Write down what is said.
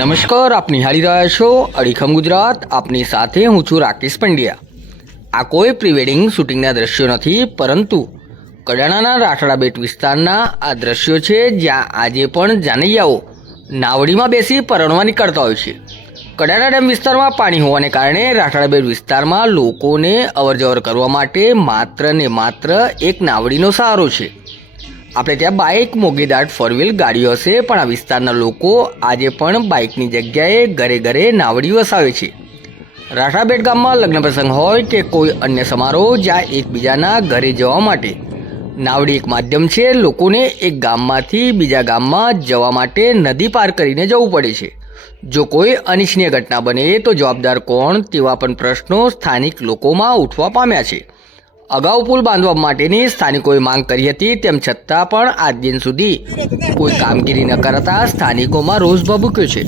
નમસ્કાર, આપ નિહાળી રહ્યા છો અડીખમ ગુજરાત. આપની સાથે હું છું રાકેશ પંડ્યા. આ કોઈ પ્રી વેડિંગ શૂટિંગના દ્રશ્યો નથી, પરંતુ કડાણાના રાઠડા બેટ વિસ્તારના આ દ્રશ્યો છે, જ્યાં આજે પણ જાનૈયાઓ નાવડીમાં બેસી પરણવા નીકળતા હોય છે. કડાણા ડેમ વિસ્તારમાં પાણી હોવાને કારણે રાઠડા બેટ વિસ્તારમાં લોકોને અવરજવર કરવા માટે માત્ર ને માત્ર એક નાવડીનો સહારો છે. આપણે ત્યાં બાઇક મોગીદાટ ફોર વ્હીલ ગાડીઓ હશે પણ આ વિસ્તારના લોકો આજે પણ બાઇકની જગ્યાએ ઘરે ઘરે નાવડી વસાવે છે. રાઠાબેટ ગામમાં લગ્ન પ્રસંગ હોય કે કોઈ અન્ય સમારોહ, જ્યાં એકબીજાના ઘરે જવા માટે. નાવડી એક માધ્યમ છે, લોકોને એક ગામમાંથી બીજા ગામમાં જવા માટે નદી પાર કરીને જવું પડે છે. જો કોઈ અનિચ્છનીય ઘટના બને, તો જવાબદાર કોણ તેવા પણ પ્રશ્નો સ્થાનિક લોકોમાં ઉઠવા પામ્યા છે. અગાઉ પુલ બાંધવા માટેની સ્થાનિકોએ માંગ કરી હતી, તેમ છતાં પણ આજ દિન સુધી કોઈ કામગીરી ન કરાતા સ્થાનિકોમાં રોષ ભભૂક્યો છે.